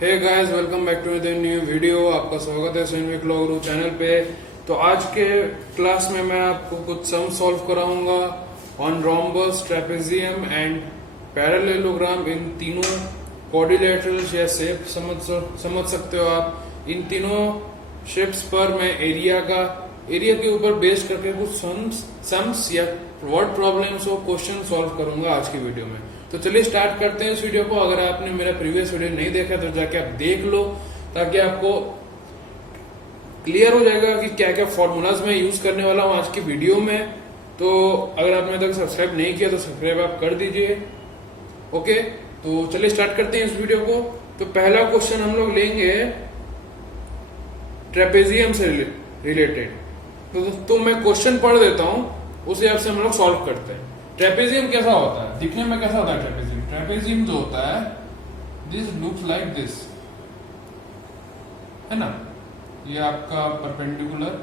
Hey guys, welcome back to the new video. आपका स्वागत है सैनविक लॉ गुरु चैनल पे। तो आज के क्लास में मैं आपको कुछ सम सॉल्व कराऊंगा on rhombus, trapezium and parallelogram. इन तीनों क्वाड्रिलेटरल्स या शेप समझ सकते हो आप। इन तीनों शेप्स पर मैं एरिया के ऊपर बेस करके कुछ सम्स या वर्ड प्रॉब्लम्स और क्वेश्चन सॉल्व करूंगा आज की वीडियो में। तो चलिए स्टार्ट करते हैं इस वीडियो को। अगर आपने मेरा प्रीवियस वीडियो नहीं देखा तो जाके आप देख लो, ताकि आपको क्लियर हो जाएगा कि क्या क्या फॉर्मूलाज मैं यूज करने वाला हूं आज की वीडियो में। तो अगर आपने तक सब्सक्राइब नहीं किया तो सब्सक्राइब आप कर दीजिए। ओके, तो चलिए स्टार्ट करते हैं इस वीडियो को। तो पहला क्वेश्चन हम लोग लेंगे ट्रेपेजियम से रिलेटेड। तो मैं क्वेश्चन पढ़ देता हूं, उस हिसाब से हम लोग सॉल्व करते हैं। ट्रेपेजियम कैसा होता है, दिखने में कैसा होता है ट्रेपेजियम? ट्रेपेजियम जो होता है, दिस लुक्स लाइक दिस, है ना। ये आपका परपेंडिकुलर,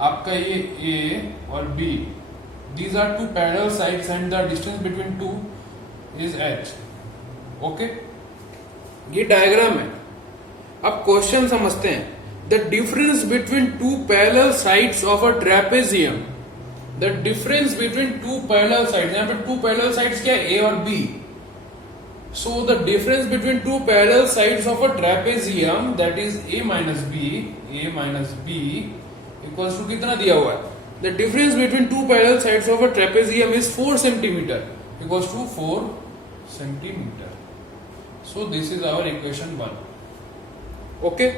आपका ये ए और B, these are two parallel sides and the distance between two is H. Okay, ये डायग्राम है। अब क्वेश्चन समझते हैं। The difference between two parallel sides of a trapezium, the difference between two parallel sides, यहां पे two parallel sides क्या है? A और B. So the difference between two parallel sides of a trapezium, that is A minus B equals to कितना दिया हुआ है? The difference between two parallel sides of a trapezium is 4 centimetres equals to 4 centimetres. So this is our equation 1। Okay,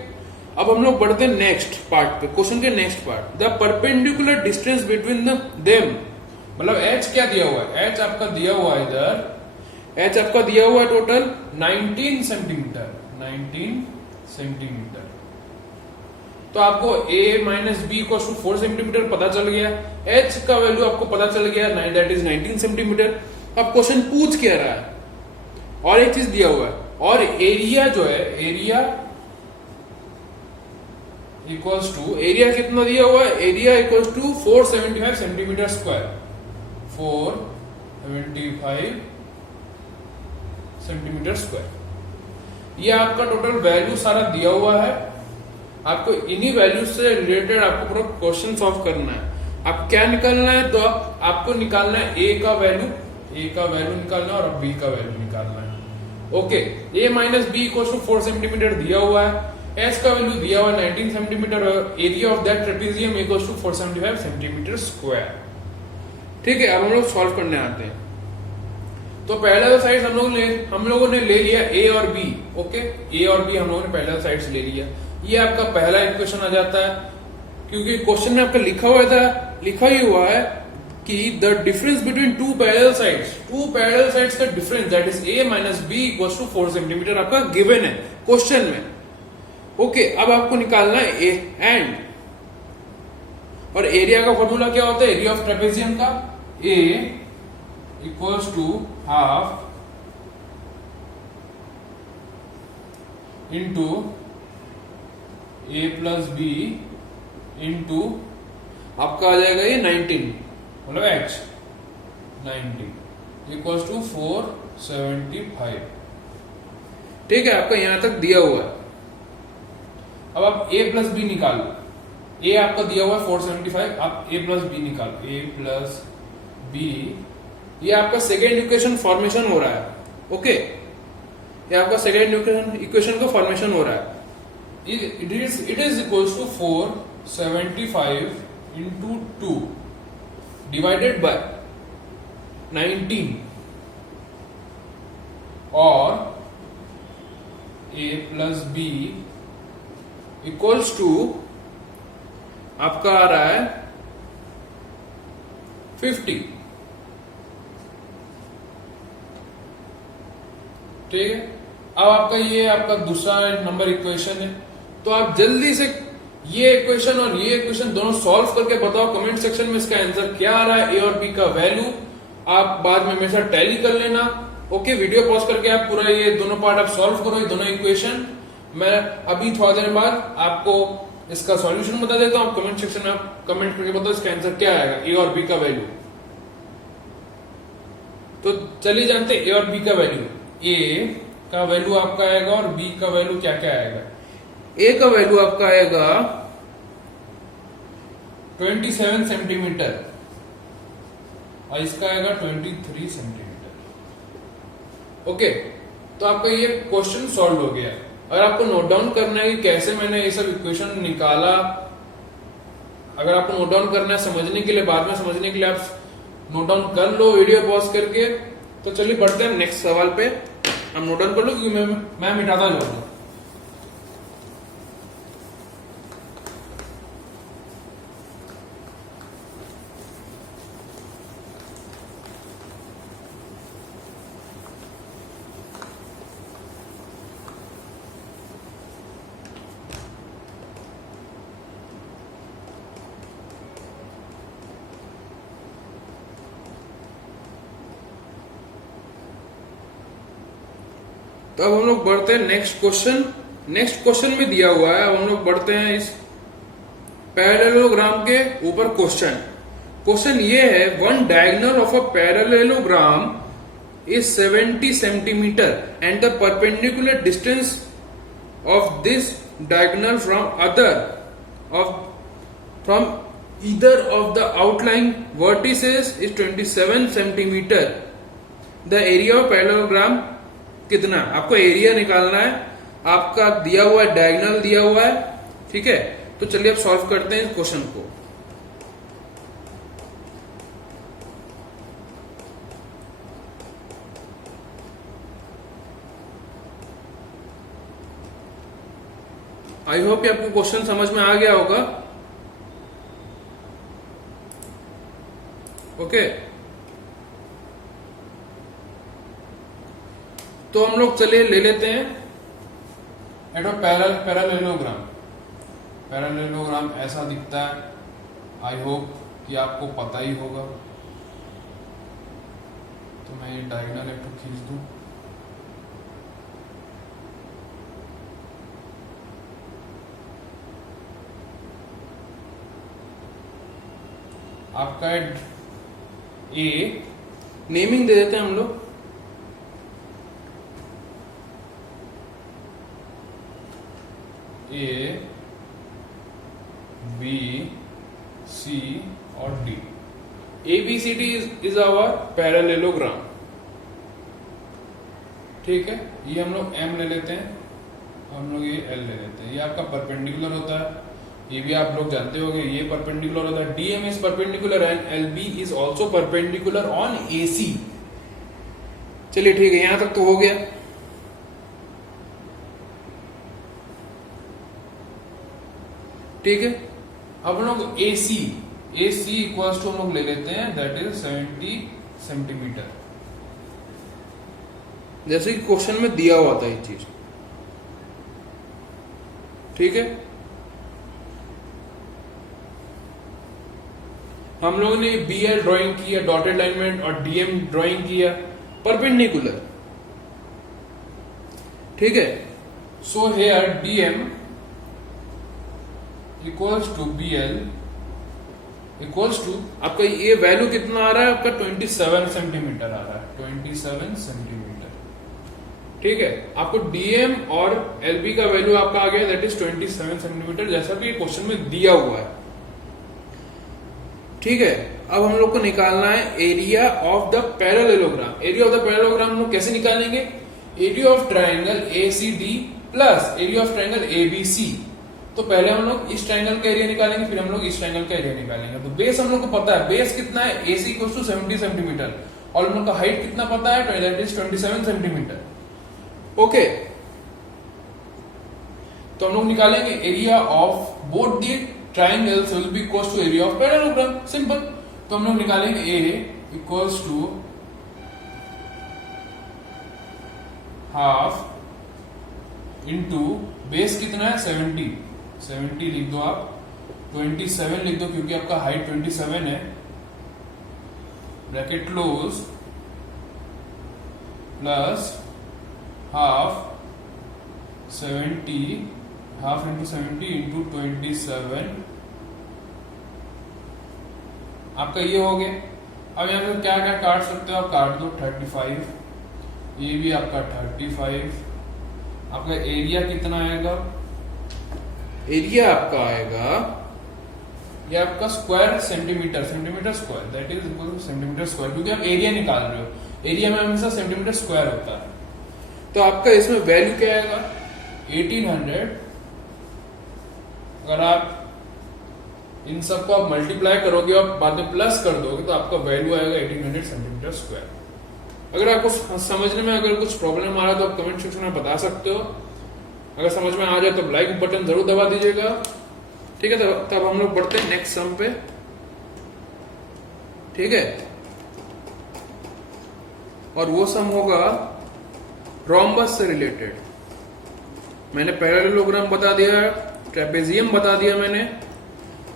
अब हम लोग बढ़ते हैं next part पे, क्वेश्चन के next part. The perpendicular distance between them, मतलब एच क्या दिया हुआ है? एच आपका दिया हुआ है इधर, एच आपका दिया हुआ है टोटल 19 सेंटीमीटर। 19 सेंटीमीटर। तो आपको a माइनस बी को 4 सेंटीमीटर पता चल गया, एच का वैल्यू आपको पता चल गया, दैट इज 19 सेंटीमीटर। अब क्वेश्चन पूछ क्या रहा है? और एक चीज दिया हुआ है, और एरिया जो है, एरिया इक्वल्स टू, एरिया कितना दिया हुआ है? Area equals to 475 centimetre square. 475 centimetre square. ये आपका टोटल वैल्यू सारा दिया हुआ है। आपको इन्हीं वैल्यू से रिलेटेड आपको पूरा क्वेश्चन सॉल्व करना है। आप क्या निकालना है? तो आपको निकालना है ए का वैल्यू निकालना है और बी का वैल्यू निकालना है। Okay, A minus B equals to 4 centimetres दिया हुआ है, एच का वैल्यू दिया हुआ 19 सेंटीमीटर, और area of that trapezium equals to 475 centimetre square. ठीक है, अब हम लोग सॉल्व करने आते हैं। तो पहला साइड हम लोगों ने ले लिया ए और बी। ओके, ए और बी हम लोगों ने पहला साइड ले लिया। ये आपका पहला इक्वेशन आ जाता है, क्योंकि क्वेश्चन में आपका लिखा ही हुआ है कि the difference between two parallel sides का difference, that is A minus B equals to 4 centimetre आपका गिवन है क्वेश्चन में। ओके, अब आपको निकालना है ए एंड, और एरिया का फॉर्मूला क्या होता है? एरिया ऑफ ट्रेपेजियम का A equals to half into A plus B into आपका आ जाएगा ये 19, मतलब एच 19 इक्वल्स टू 475। ठीक है, आपका यहां तक दिया हुआ है। अब आप a प्लस बी निकालो। a आपका दिया हुआ है 475, आप a प्लस बी निकालो। a प्लस बी, ये आपका सेकेंड इक्वेशन फॉर्मेशन हो रहा है। ओके, ये आपका सेकेंड इक्वेशन का फॉर्मेशन हो रहा है। It is equals to 475 into 2 divided by 19, और a plus B equals to आपका आ रहा है 50। ठीक है, अब आपका ये आपका दूसरा नंबर इक्वेशन है। तो आप जल्दी से ये इक्वेशन और ये इक्वेशन दोनों सॉल्व करके बताओ कमेंट सेक्शन में इसका आंसर क्या आ रहा है। ए और बी का वैल्यू आप बाद में मेरे साथ टैली कर लेना। ओके, वीडियो पॉज करके आप पूरा ये दोनों पार्ट आप सॉल्व करो, ये दोनों इक्वेशन। मैं अभी थोड़ा देर बाद आपको इसका सॉल्यूशन बता देता हूं। आप कमेंट सेक्शन में आप कमेंट करके बताओ इसका आंसर क्या आएगा, ए और बी का वैल्यू। तो चलिए जानते हैं ए और बी का वैल्यू। ए का वैल्यू आपका आएगा और बी का वैल्यू क्या क्या आएगा। ए का वैल्यू आपका आएगा 27 सेंटीमीटर और इसका आएगा 23 सेंटीमीटर। ओके, तो आपका ये क्वेश्चन सॉल्व हो गया। और आपको नोट डाउन करना है कि कैसे मैंने ये सब इक्वेशन निकाला। अगर आपको नोट डाउन करना है समझने के लिए, बाद में समझने के लिए आप नोट डाउन कर लो वीडियो पॉज करके। तो चलिए बढ़ते हैं नेक्स्ट सवाल पे। हम नोट डाउन कर लो क्योंकि मैं मिटाता जाऊंगा। तो अब हम लोग बढ़ते हैं नेक्स्ट क्वेश्चन। नेक्स्ट क्वेश्चन में दिया हुआ है, अब हम लोग बढ़ते हैं इस पैरेललोग्राम के ऊपर। क्वेश्चन ये है, one diagonal of a parallelogram is 70 centimetre and the perpendicular distance of this diagonal from either of the outline vertices is 27 centimetre. The area of parallelogram कितना, आपको एरिया निकालना है। आपका दिया हुआ है, डायगोनल दिया हुआ है, ठीक है। तो चलिए अब सॉल्व करते हैं इस क्वेश्चन को। आई होप कि आपको क्वेश्चन समझ में आ गया होगा। ओके, तो हम लोग चलिए ले लेते हैं एट पैरेललोग्राम। पैरेललोग्राम ऐसा दिखता है। आई होप कि आपको पता ही होगा। तो मैं ये डायगोनल एक तो खींच दूं। आपका ए नेमिंग दे देते हैं हम लोग। ए, बी, सी और D. ABCD is our parallelogram, ठीक है। ये हम लोग M ले लेते हैं, हम लोग ये L ले लेते हैं। ये आपका परपेंडिकुलर होता है, ये भी आप लोग जानते होंगे। ये परपेंडिकुलर होता है, DM is perpendicular and LB is also perpendicular on AC। चलिए ठीक है, यहां तक तो हो गया। ठीक है, अब हम लोग AC इक्वल्स टू हम लोग ले लेते हैं, दैट इज 70 सेंटीमीटर, जैसे कि क्वेश्चन में दिया हुआ था ये चीज। ठीक है, हम लोगों ने BL ड्राइंग किया डॉटेड लाइन और DM ड्राइंग किया परपेंडिकुलर। ठीक है, so here DM equals to BL equals to, आपका ये वैल्यू कितना आ रहा है, आपका 27 सेंटीमीटर आ रहा है, 27 सेंटीमीटर। ठीक है, आपको DM और LB का वैल्यू आपका आ गया, दैट इज 27 सेंटीमीटर, जैसा कि क्वेश्चन में दिया हुआ है। ठीक है, अब हम लोग को निकालना है area of the parallelogram. Area of the parallelogram हम लोग कैसे निकालेंगे, area of triangle ACD plus area of triangle ABC। तो पहले हम लोग इस ट्राइंगल का एरिया निकालेंगे, फिर हम लोग इस ट्राइंगल का एरिया निकालेंगे। तो बेस हम लोग को पता है, बेस कितना है, AC इक्वल टू 70 सेंटीमीटर, और हम लोग का हाइट कितना पता है, दैट इज 27 सेंटीमीटर। ओके, तो हम लोग निकालेंगे area of both the triangles will be equal to area of parallelogram, simple. तो हम लोग निकालेंगे A equals to half into base कितना है 70 लिख दो आप, 27 लिख दो क्योंकि आपका हाइट 27 है, bracket close, plus half 70, half into 70 into 27, आपका ये हो गया। अब यहाँ पे क्या क्या काट सकते हो आप, काट दो 35, ये भी आपका 35। आपका एरिया कितना आएगा? एरिया आपका आएगा, ये आपका square centimetre square, that is equal two centimetre square, क्योंकि आप एरिया निकाल रहे हो, एरिया में हमेशा सेंटीमीटर स्क्वायर होता है। तो आपका इसमें वैल्यू क्या आएगा? 1800। अगर आप इन सबको आप मल्टीप्लाई करोगे और बाद में प्लस कर दोगे तो आपका वैल्यू आएगा 1800 सेंटीमीटर स्क्वायर। अगर आपको समझने में अगर कुछ प्रॉब्लम आ रहा है तो आप कमेंट सेक्शन में बता सकते हो। अगर समझ में आ जाए तो लाइक बटन जरूर दबा दीजिएगा। ठीक है, तब हम लोग बढ़ते हैं नेक्स्ट सम पे। ठीक है, और वो सम होगा रोम्बस से रिलेटेड। मैंने पैरेललोग्राम बता दिया, ट्रेपेजियम बता दिया मैंने,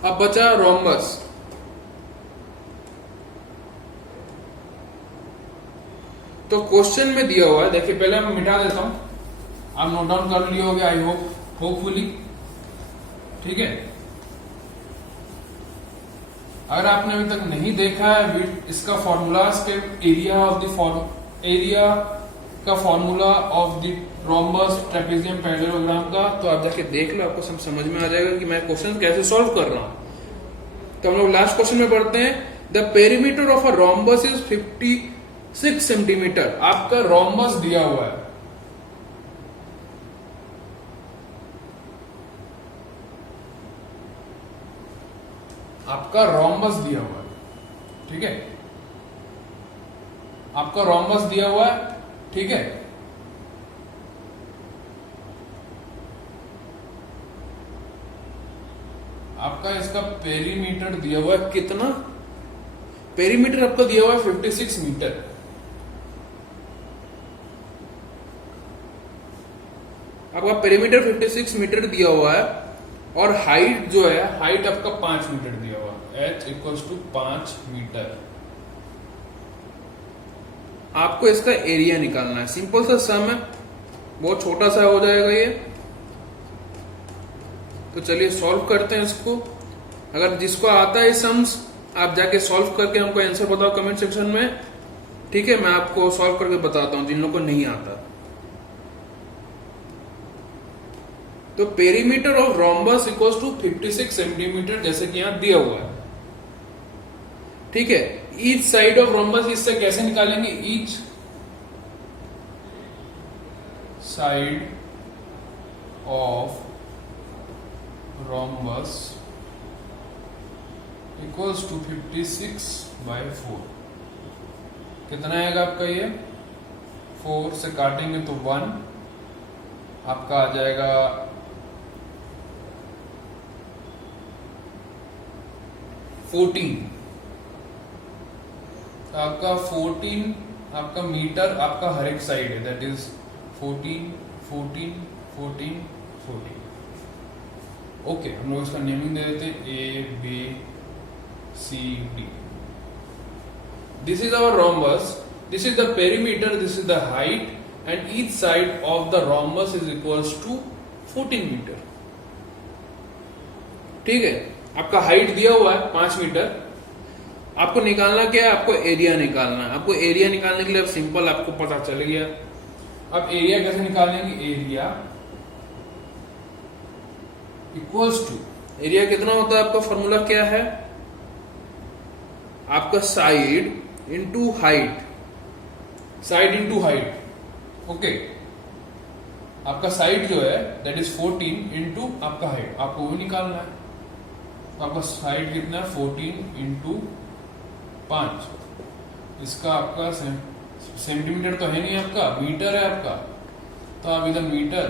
अब बचा रोम्बस। तो क्वेश्चन में दिया हुआ है, देखिए पहले मैं मिटा देता हूं, आप नोट डाउन कर लिए होगे आई होपफुली। ठीक है, अगर आपने अभी तक नहीं देखा है इसका फॉर्मूला के एरिया का formula of the rhombus trapezium parallelogram का, तो आप जाके देख लो, आपको समझ में आ जाएगा कि मैं क्वेश्चन कैसे सॉल्व कर रहा हूं। तो हम लोग लास्ट क्वेश्चन में पढ़ते हैं। The perimeter of a rhombus is 56 centimetre. आपका रोम्बस दिया हुआ है, आपका रोम्बस दिया हुआ है। ठीक है, आपका रोम्बस दिया हुआ है। ठीक है, आपका इसका पेरीमीटर दिया हुआ है कितना? पेरीमीटर आपका दिया हुआ है 56 मीटर। आपका पेरीमीटर 56 मीटर दिया हुआ है और हाइट जो है, हाइट आपका 5 मीटर दिया हुआ है, h इक्वल्स टू 5 मीटर। आपको इसका एरिया निकालना है। सिंपल सा सम है, बहुत छोटा सा हो जाएगा ये। तो चलिए सॉल्व करते हैं इसको। अगर जिसको आता है सम्स, आप जाके सॉल्व करके हमको आंसर बताओ कमेंट सेक्शन में। ठीक है, मैं आपको सॉल्व करके बताता हूं जिन लोगों को नहीं आता। तो perimeter of rhombus equals to 56 centimetres, जैसे कि यहां दिया हुआ है। ठीक है, ईच साइड ऑफ रोम्बस, इससे कैसे निकालेंगे? Each side of rhombus equals to 56/4। कितना आएगा आपका ये? 4 से काटेंगे तो 1, आपका आ जाएगा 14। तो आपका 14 आपका मीटर आपका हर एक साइड है, दैट इज 14 14 14 14। ओके, हम लोग इसका नेमिंग दे देते हैं ABCD। This is our rhombus, this is the perimeter, this is the height, and each side of the rhombus is equals to 14 metres. ठीक है, आपका हाइट दिया हुआ है 5 मीटर। आपको निकालना क्या है? आपको एरिया निकालना है। आपको एरिया निकालने के लिए अब सिंपल आपको पता चल गया। अब एरिया कैसे निकालेंगे? एरिया इक्वल्स टू, एरिया कितना होता है? आपका फॉर्मूला क्या है? आपका side into height, side into height. Okay, आपका साइड जो है दैट इज 14 इंटू आपका हाइट, आपको वो निकालना है। तो आपका साइड कितना है? 14 इंटू 5। इसका आपका सेंटीमीटर तो है नहीं, आपका मीटर है आपका, तो आप इधर मीटर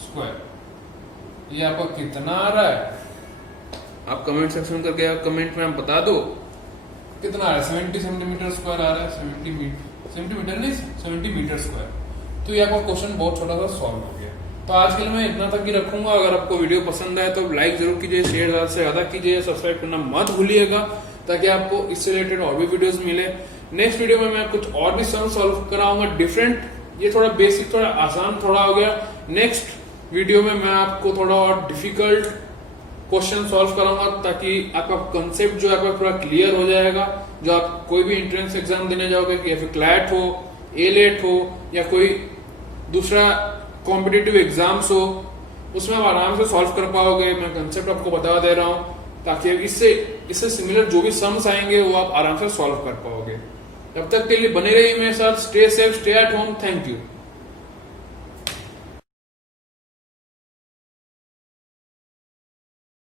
स्क्वायर, ये आपका कितना आ रहा है? आप कमेंट सेक्शन करके आप कमेंट में आप बता दो कितना आ रहा है। 70 सेंटीमीटर स्क्वायर आ रहा है। 70 मीटर स्क्वायर। तो ये आपका क्वेश्चन बहुत छोटा सा सॉल्व हो गया। तो आज के लिए मैं इतना तक ही रखूंगा। अगर आपको वीडियो पसंद आए तो लाइक जरूर कीजिए, शेयर ज्यादा से ज्यादा कीजिए, सब्सक्राइब करना मत भूलिएगा ताकि आपको इससे रिलेटेड और भी वीडियोस मिले। नेक्स्ट वीडियो में मैं कुछ और भी सम सॉल्व कराऊंगा डिफरेंट। ये थोड़ा बेसिक, थोड़ा आसान थोड़ा हो गया। नेक्स्ट वीडियो में मैं आपको थोड़ा और डिफिकल्ट क्वेश्चन सॉल्व कराऊंगा ताकि आपका कंसेप्ट जो है आपका थोड़ा क्लियर हो जाएगा। जो आप कोई भी एंट्रेंस एग्जाम देने जाओगे, या फिर क्लैट हो ए लेट हो या कोई दूसरा कॉम्पिटिटिव एग्जाम्स हो, उसमें आप आराम से सॉल्व कर पाओगे। मैं कंसेप्ट आपको बता दे रहा हूँ ताकि इससे सिमिलर जो भी सम्स आएंगे वो आप आराम से सॉल्व कर पाओगे। तब तक के लिए बने रहिए मेरे साथ। Stay safe, stay at home. Thank you.